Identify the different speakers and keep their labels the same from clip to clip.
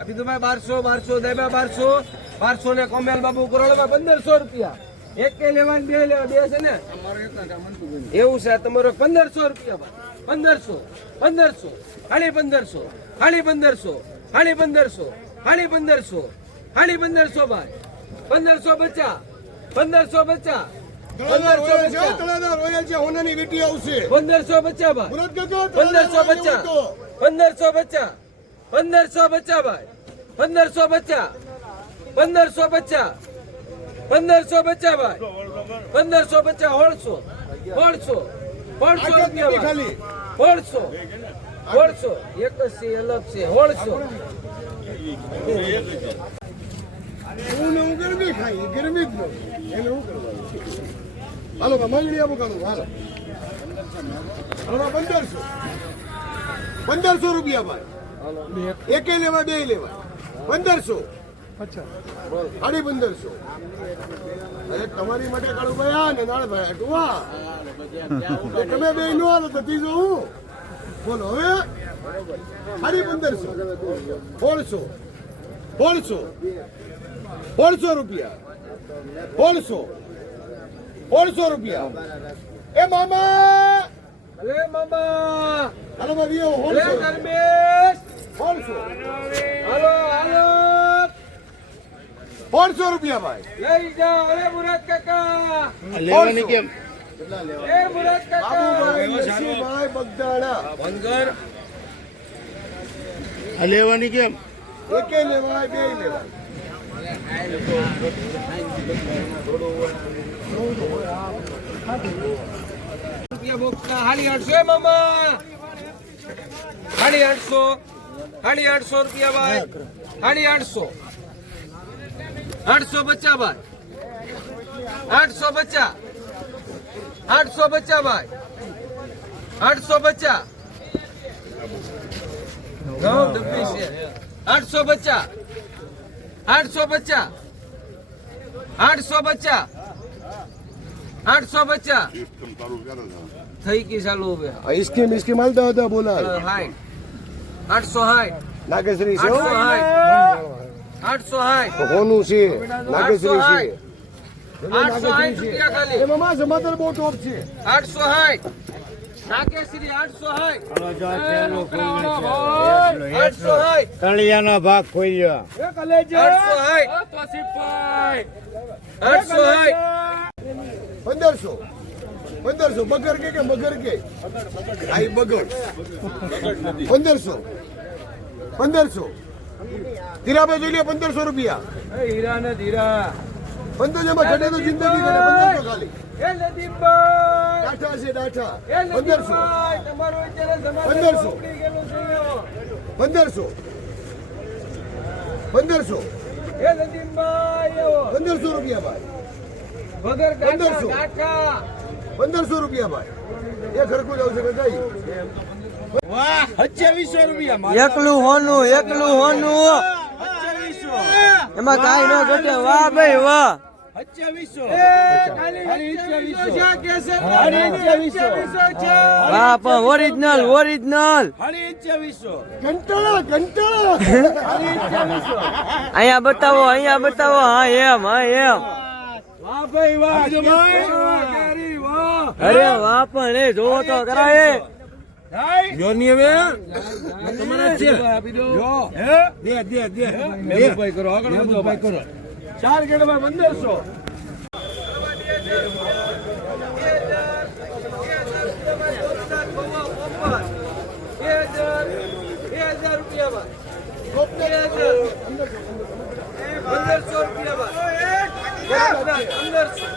Speaker 1: અભિદુભાઈ બારસો બારસો દેબા બારસો બારસો ને કોમેલ બાબુ કરોડમાં પંદરસો રૂપિયા. એક કે લેવા બે લેવા બે છે ને? એવું છે તમારો પંદરસો રૂપિયા પંદરસો પંદરસો હાડી પંદરસો હાડી પંદરસો હાડી પંદરસો હાડી પંદરસો હાડી પંદરસો ભાઈ. પંદરસો બચ્ચા પંદરસો બચ્ચા પંદરસો
Speaker 2: આવશે.
Speaker 1: પંદરસો બચ્ચા પંદરસો બચ્ચા પંદરસો બચ્ચા ભાઈ. પંદરસો બચ્ચા પંદરસો બચ્ચા પંદરસો બચ્ચા ભાઈ. પંદરસો બચ્ચા હોળસો હોળસો હોળસો રૂપિયા હોળસો હોળસો એક જ છે અલગ છે. હોળસો
Speaker 2: હું ગરમી ખાઈ ગરમી જ એને હું કરવાનું હાલો માંગણી આપો હાલો. હાલો પંદરસો. પંદરસો રૂપિયા ભાઈ. એકે લેવા બે લેવા પંદરસો. સાડી પંદરસો. અરે તમારી માટે કાળું ભાઈ આ ને નાળ ભાઈ તમે બે નો હાલો તો ત્રીજો હું? બોલો હવે. સાડી પંદરસો. સોળસો. સોળસો. સોળસો રૂપિયા. સોળસો. સોળસો રૂપિયા. એ મામા!
Speaker 1: અરે મામા!
Speaker 2: અરે મારી વિયો
Speaker 1: હાલો હાલો.
Speaker 2: સોળસો રૂપિયા ભાઈ.
Speaker 1: લઈ જાઓ. અરે મુરત કાકા.
Speaker 2: લેવાની કેમ?
Speaker 1: એ કાકા.
Speaker 2: બગદાણા.
Speaker 1: વનગર
Speaker 2: લેવાની કેમ? એકે લેવાય બે લેવાય.
Speaker 1: રૂપિયા બોક્સ હાડી આઠસો એ મામા. હાડી આઠસો. હાડી આઠસો રૂપિયા ભાઈ. હાડી આઠસો. આઠસો બચ્ચા ભાઈ. આઠસો બચ્ચા આઠસો બચ્ચા ભાઈ. આઠસો બચ્ચા આઠસો બચ્ચા આઠસો બચ્ચા આઠસો બચ્ચા આઠસો બચ્ચા થઈ ગઈ ચાલુ હવે.
Speaker 2: ઇસ્કીમ ઇસ્કીમ હાલતા હતા બોલા
Speaker 1: હાઈટ આઠસો હાઈટ
Speaker 2: નાગેશ્રી છે
Speaker 1: આઠસો હાઈટ
Speaker 2: કોનું છે નાગેશ્રી છે.
Speaker 1: આઠસો હાઈટ રૂપિયા ખાલી.
Speaker 2: એમાં માં બહુ ટોપ છે.
Speaker 1: આઠસો હાઈટ
Speaker 3: તળિયાનો ભાગ ખોલ્યો
Speaker 2: પંદરસો. પંદરસો બગર કે કે બગર કે? આઈ બગર પંદરસો. પંદરસો. ધીરાભાઈ જોઈ લે પંદરસો રૂપિયા.
Speaker 1: હીરા ને ધીરા.
Speaker 2: પંદરસો માં ઘટે તો જિંદગી ઘટે પંદરસો ખાલી. ડાઠા છે ડાઠા. પંદરસો. પંદરસો. પંદરસો. રૂપિયા ભાઈ. પંદરસો. પંદરસો રૂપિયા ભાઈ. એ ખરખું જ આવશે કદાઈ
Speaker 4: એકલું હોનું એકલું હોનું. એમાં કાઈ ન ઘટે. વાહ ભાઈ વાહ. વાહ પણ ઓરિજિનલ ઓરિજિનલ
Speaker 2: ઘંટાળા ઘંટાળા.
Speaker 4: અહીંયા બતાવો અહીંયા બતાવો. હા એમ હા એમ. અરે વાહ પણ એ જોવો તો કરાય.
Speaker 1: ચાર ગેડમાં પંદરસો પંદરસો રૂપિયા પંદરસો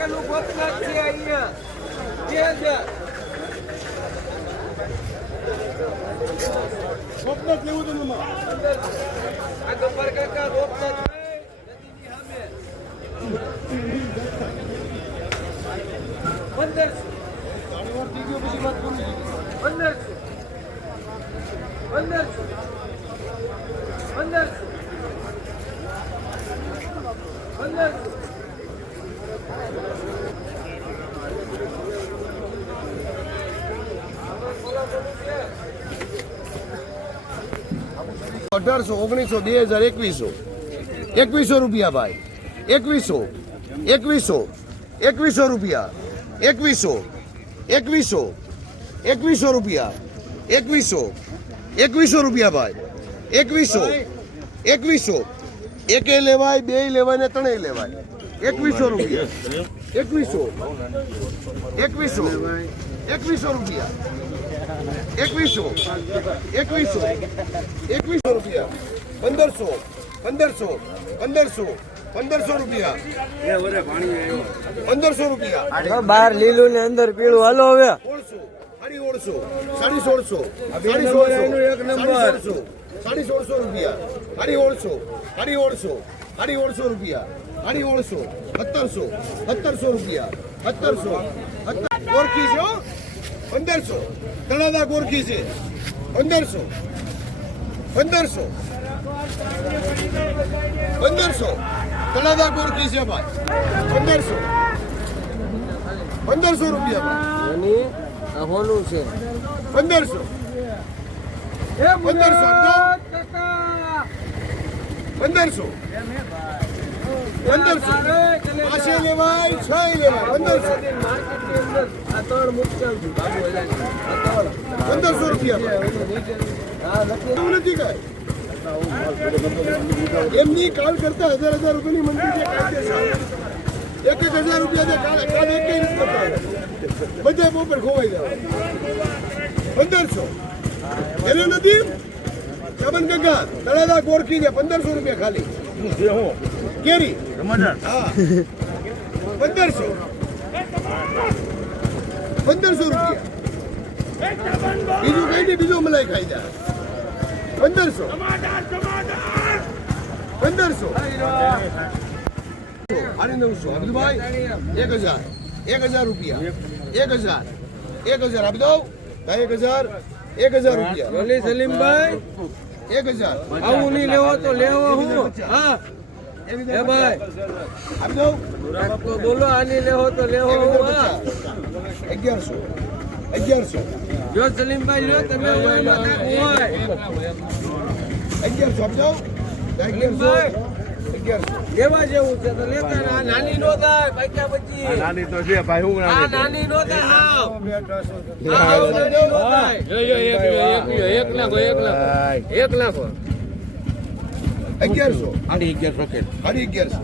Speaker 1: ગફર કાકા નું ગોપનાથ છે અહીંયા. બે હજાર
Speaker 2: કેવું હતું એમાં?
Speaker 1: આ ગફર કાકા ગોપનાથ પંદરસો પંદરસો પંદરસો પંદરસો પંદરસો
Speaker 2: અઢારસો, ઓગણીસો, બે હજાર એકવીસો. એકવીસો રૂપિયા ભાઈ. એકવીસો એકવીસો એકવીસો રૂપિયા. એકવીસો એકવીસો એકવીસો રૂપિયા. એકવીસો એકવીસો રૂપિયા ભાઈ. એકવીસો એકવીસો. એકે લેવાય બે લેવાય ને ત્રણેય લેવાય. એકવીસો રૂપિયા. એકવીસો. એકવીસો. એકવીસો રૂપિયા. એકવીસો. એકવીસો. એકવીસો રૂપિયા. પંદરસો. પંદરસો. પંદરસો. પંદરસો રૂપિયા. પંદરસો રૂપિયા.
Speaker 4: બહાર લીલું ને અંદર પીળું. હાલો હવે.
Speaker 2: ઓળસો સાડી ઓળસો સાડી સોળસો. સાડી સોળસો. સાડી સોળસો. રૂપિયા. સાડી ઓળસો સાડી ઓળસો સાડી ઓળસો રૂપિયા. સાડી ઓળસો સત્તરસો સત્તરસો રૂપિયા. સત્તરસો ગોરખી છે પંદરસો. તળાદા ગોરખી છે. પંદરસો. પંદરસો. પંદરસો. તળાદા ગોરખી છે ભાઈ. પંદરસો. પંદરસો રૂપિયા ભાઈ.
Speaker 1: એની આ હોનું છે.
Speaker 2: પંદરસો. પંદરસો પંદરસો. પંદરસો પાસે લેવાય છ લેવાય પંદરસો. પંદરસો રૂપિયા.
Speaker 1: હા,
Speaker 2: નથી કાંઈ. એમની કાલ કરતા હજાર હજાર રૂપિયાની મંજૂરી છે કાયદેસર એક એક હજાર રૂપિયા કાલ કાલ એક નથી કરતા ખોવાઈ જાય પંદરસો એને નથી? ચમન ગંગા તળાદા ગોરખી છે પંદરસો રૂપિયા ખાલી. કેરી હા પંદરસો પંદરસો રૂપિયા બીજું કઈ નહીં બીજું મલાઈ ખાઈ જાય પંદરસો પંદરસો સાડી નવસો અબ્દુભાઈ એક હજાર એક હજાર રૂપિયા એક હજાર એક હજાર આપી દો ભાઈ એક હજાર એક હજાર રૂપિયા
Speaker 1: ઓલી સલીમભાઈ
Speaker 2: એક હજાર
Speaker 1: આવું નહીં લેવો તો લેવો હું હા એ ભાઈ.
Speaker 2: આપી દો
Speaker 1: તો બોલો આની લેહો તો લેવો હું હા
Speaker 2: અગિયારસો. અગિયારસો.
Speaker 1: જો સલીમભાઈ લ્યો તમે હોય. એમાં
Speaker 2: અગિયારસો આપી દો અગિયારસો અગિયારસો.
Speaker 1: લેવા જેવું છે તો લેતા આ નાની નો પછી.
Speaker 3: નાની તો છે ભાઈ હું
Speaker 1: નાની નો એક લાખો એક લાખો. એક લાખો.
Speaker 2: અગિયારસો.
Speaker 3: આડી અગિયારસો કે?
Speaker 2: સાડી અગિયારસો.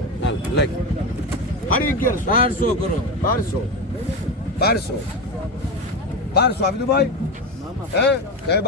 Speaker 3: લઈ.
Speaker 2: સાડી અગિયારસો.
Speaker 1: બારસો કરો.
Speaker 2: બારસો. બારસો. બારસો. આપી દો ભાઈ. હે? સાહેબ